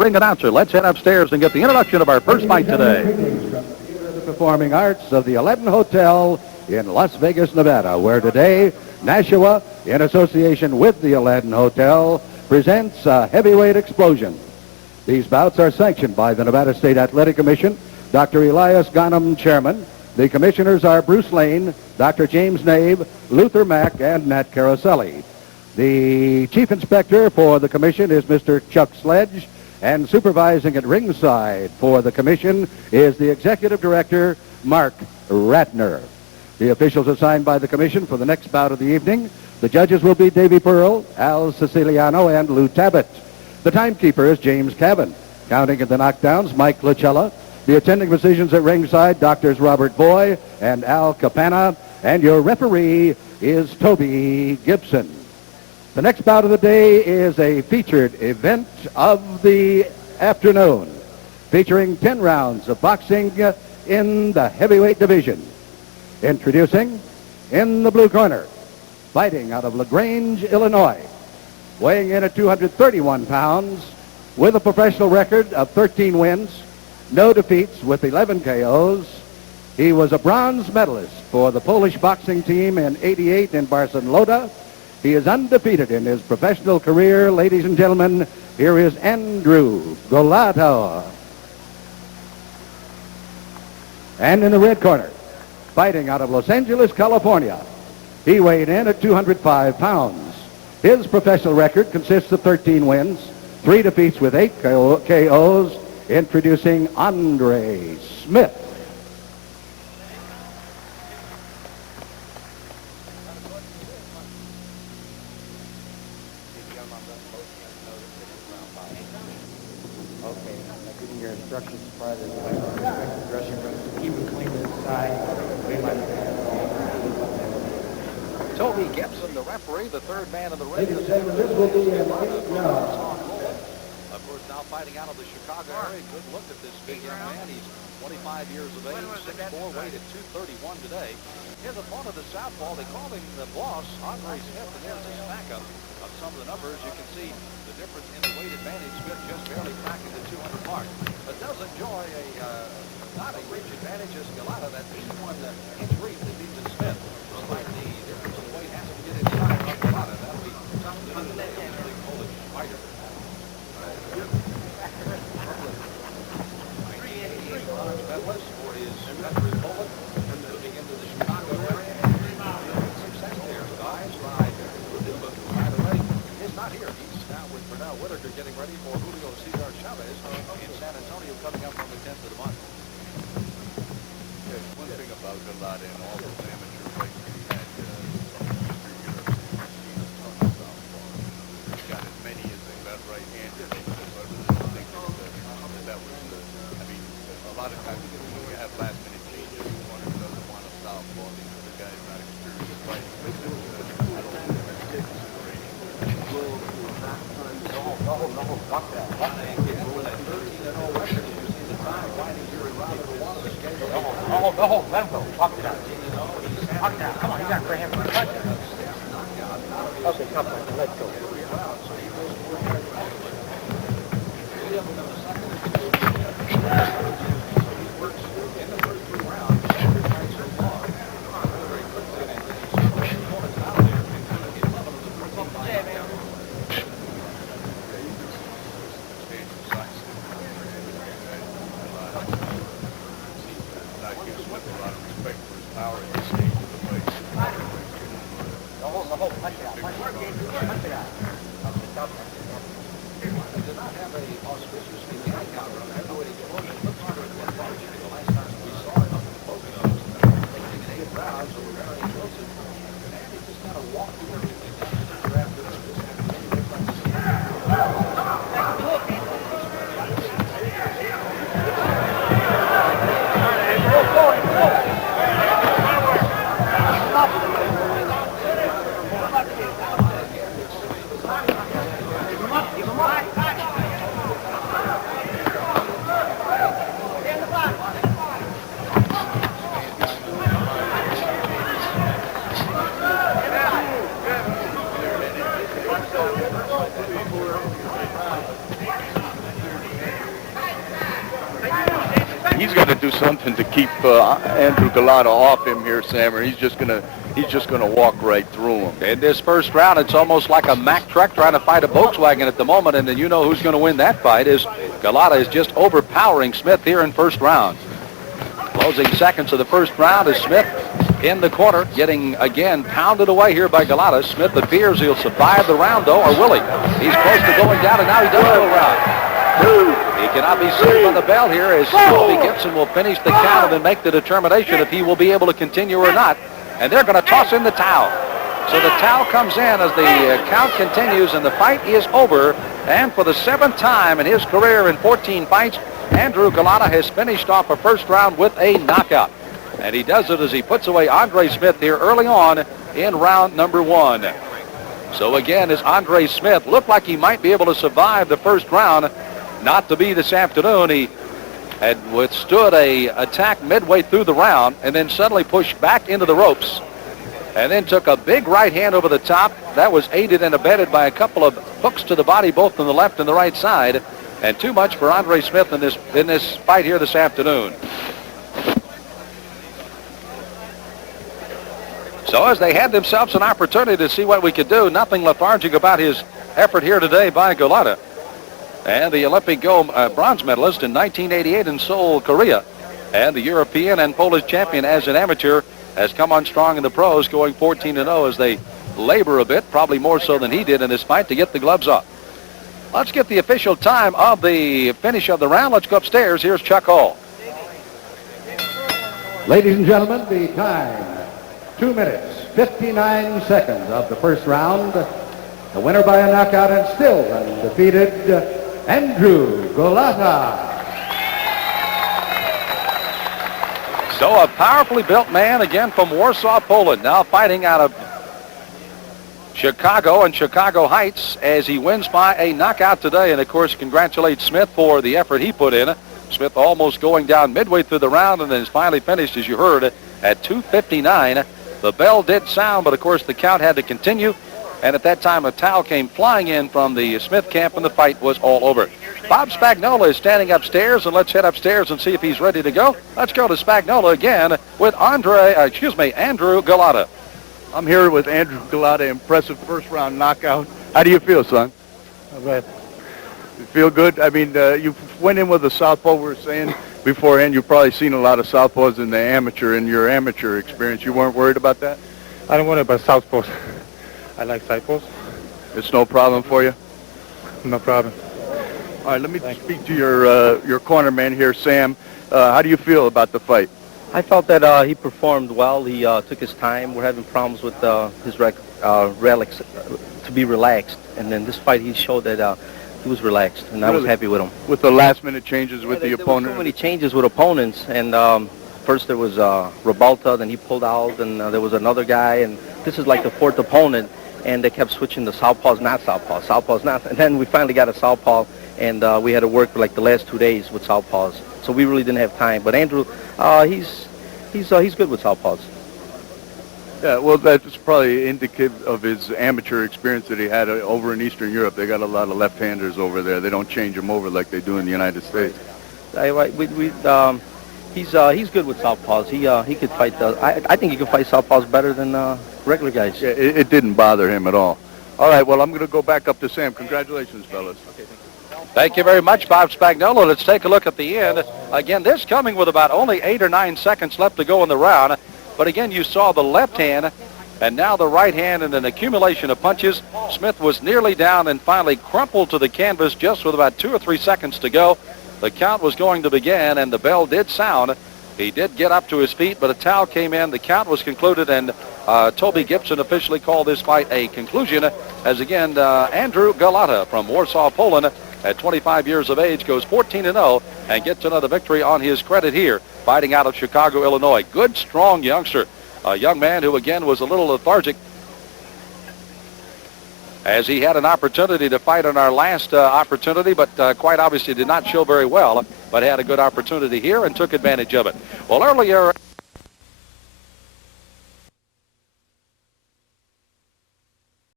ring announcer. Let's head upstairs and get the introduction of our first fight today. The Performing Arts of the Aladdin Hotel in Las Vegas, Nevada, where today Nashua, in association with the Aladdin Hotel, presents a heavyweight explosion. These bouts are sanctioned by the Nevada State Athletic Commission, Dr. Elias Ghanem, chairman. The commissioners are Bruce Lane, Dr. James Nave, Luther Mack, and Nat Caroselli. The chief inspector for the commission is Mr. Chuck Sledge, and supervising at ringside for the commission is the executive director, Mark Ratner. The officials assigned by the commission for the next bout of the evening, the judges will be Davy Pearl, Al Siciliano, and Lou Tabbitt. The timekeeper is James Cabin. Counting at the knockdowns, Mike Lachella. The attending physicians at ringside, Doctors Robert Boy and Al Capana. And your referee is Toby Gibson. The next bout of the day is a featured event of the afternoon, featuring 10 rounds of boxing in the heavyweight division. Introducing, in the blue corner, fighting out of LaGrange, Illinois, weighing in at 231 pounds, with a professional record of 13 wins, no defeats with 11 KOs. He was a bronze medalist for the Polish boxing team in '88 in Barcelona. He is undefeated in his professional career. Ladies and gentlemen, here is Andrew Golota. And in the red corner, fighting out of Los Angeles, California, he weighed in at 205 pounds. His professional record consists of 13 wins, 3 defeats with 8 KOs. Introducing Andre Smith. Okay, I'm giving your instructions prior to the dressing room. Keep it clean inside. Toby Gibson, the referee, the third man in the ring. Ladies and gentlemen, this will be an 8 round. Of course, now fighting out of the Chicago area. Good look at this big young man. He's 25 years of age, 6'4", weighed at 231 today. In the front of the southpaw, they call him the boss, Andre Smith, and there's his backup of some of the numbers. You can see the difference in the weight advantage. Smith just barely cracking the 200 mark, but does enjoy not a huge advantage as Golota, that 81-inch reach that beats Smith. Despite the difference in weight, has to get inside of Golota. That'll be tough to do today against the Polish fighter. Medalist for his veteran bullet, moving into the Chicago area. Success there. Guys ride Duba, who, by the way, is not here. He's now with Bernal Whitaker, getting ready for Julio Cesar Chavez in San Antonio, coming up on the 10th of the month. Yes, one thing about Golota and all those amateur fights he had, he's got as many as they got right-handed. So I really think that was a lot of times when you have last-minute changes, one who doesn't want to stop while the other guy's not experienced fighting. I don't think that's a consideration. No, fuck that. No, let him go. Fuck that. Fuck that. Come on, you got to him. Okay, come on, let's go. he's got to do something to keep Andrew Golota off him here, Sam, or he's just gonna walk right through him. In this first round, it's almost like a Mack truck trying to fight a Volkswagen at the moment, and then you know who's going to win that fight is Golota is just overpowering Smith here in first round. Closing seconds of the first round is Smith in the corner, getting again pounded away here by Golota. Smith appears he'll survive the round, though, or will he? He's close to going down, and now he does go around. He cannot be seen by the bell here as Toby Gibson will finish the count and then make the determination if he will be able to continue or not. And they're going to toss in the towel. So the towel comes in as the count continues, and the fight is over. And for the 7th time in his career in 14 fights, Andrew Golota has finished off a first round with a knockout. And he does it as he puts away Andre Smith here early on in round number 1. So again, as Andre Smith looked like he might be able to survive the first round, not to be this afternoon. He had withstood a attack midway through the round and then suddenly pushed back into the ropes and then took a big right hand over the top. That was aided and abetted by a couple of hooks to the body, both on the left and the right side, and too much for Andre Smith in this fight here this afternoon. So as they had themselves an opportunity to see what we could do, nothing lethargic about his effort here today by Golota. And the Olympic gold bronze medalist in 1988 in Seoul, Korea, and the European and Polish champion as an amateur, has come on strong in the pros, going 14-0 as they labor a bit, probably more so than he did in this fight, to get the gloves off. Let's get the official time of the finish of the round. Let's go upstairs. Here's Chuck Hall. Ladies and gentlemen, the time, 2 minutes, 59 seconds of the first round. The winner by a knockout and still undefeated, Andrew Golota. So a powerfully built man again from Warsaw, Poland, now fighting out of Chicago and Chicago Heights as he wins by a knockout today. And of course, congratulate Smith for the effort he put in. Smith almost going down midway through the round and then is finally finished, as you heard, at 2:59. The bell did sound, but of course the count had to continue. And at that time, a towel came flying in from the Smith camp, and the fight was all over. Bob Spagnola is standing upstairs, and let's head upstairs and see if he's ready to go. Let's go to Spagnola again with Andrew Golota. I'm here with Andrew Golota, impressive first-round knockout. How do you feel, son? Not bad. You feel good? I mean, you went in with a southpaw. We were saying beforehand you've probably seen a lot of southpaws in your amateur experience. You weren't worried about that? I don't worry about southpaws. I like southpaws. It's no problem for you? No problem. All right, let me speak to your corner man here, Sam. How do you feel about the fight? I felt that he performed well. He took his time. We're having problems with his relics to be relaxed. And then this fight, he showed that he was relaxed, and I was happy with him. With the last-minute changes with the opponent? There were so many changes with opponents, and first there was Rebalta, then he pulled out, and there was another guy, and this is like the 4th opponent, and they kept switching to southpaws, not southpaws, southpaws, not. And then we finally got a southpaw, and we had to work for like the last 2 days with southpaws. So we really didn't have time. But Andrew, he's good with southpaws. Yeah, well, that's probably indicative of his amateur experience that he had over in Eastern Europe. They got a lot of left-handers over there. They don't change them over like they do in the United States. He's good with southpaws. He could fight. I think he could fight southpaws better than regular guys. Yeah, it didn't bother him at all. All right, well, I'm going to go back up to Sam. Congratulations, fellas. Okay, thank you. Thank you very much, Bob Spagnola. Let's take a look at the end. Again, this coming with about only 8 or 9 seconds left to go in the round. But again, you saw the left hand and now the right hand and an accumulation of punches. Smith was nearly down and finally crumpled to the canvas just with about 2 or 3 seconds to go. The count was going to begin, and the bell did sound. He did get up to his feet, but a towel came in. The count was concluded, and Toby Gibson officially called this fight a conclusion, as again, Andrew Golota from Warsaw, Poland, at 25 years of age, goes 14-0 and gets another victory on his credit here, fighting out of Chicago, Illinois. Good, strong youngster, a young man who, again, was a little lethargic as he had an opportunity to fight in our last opportunity, but quite obviously did not show very well, but had a good opportunity here and took advantage of it. Well, earlier...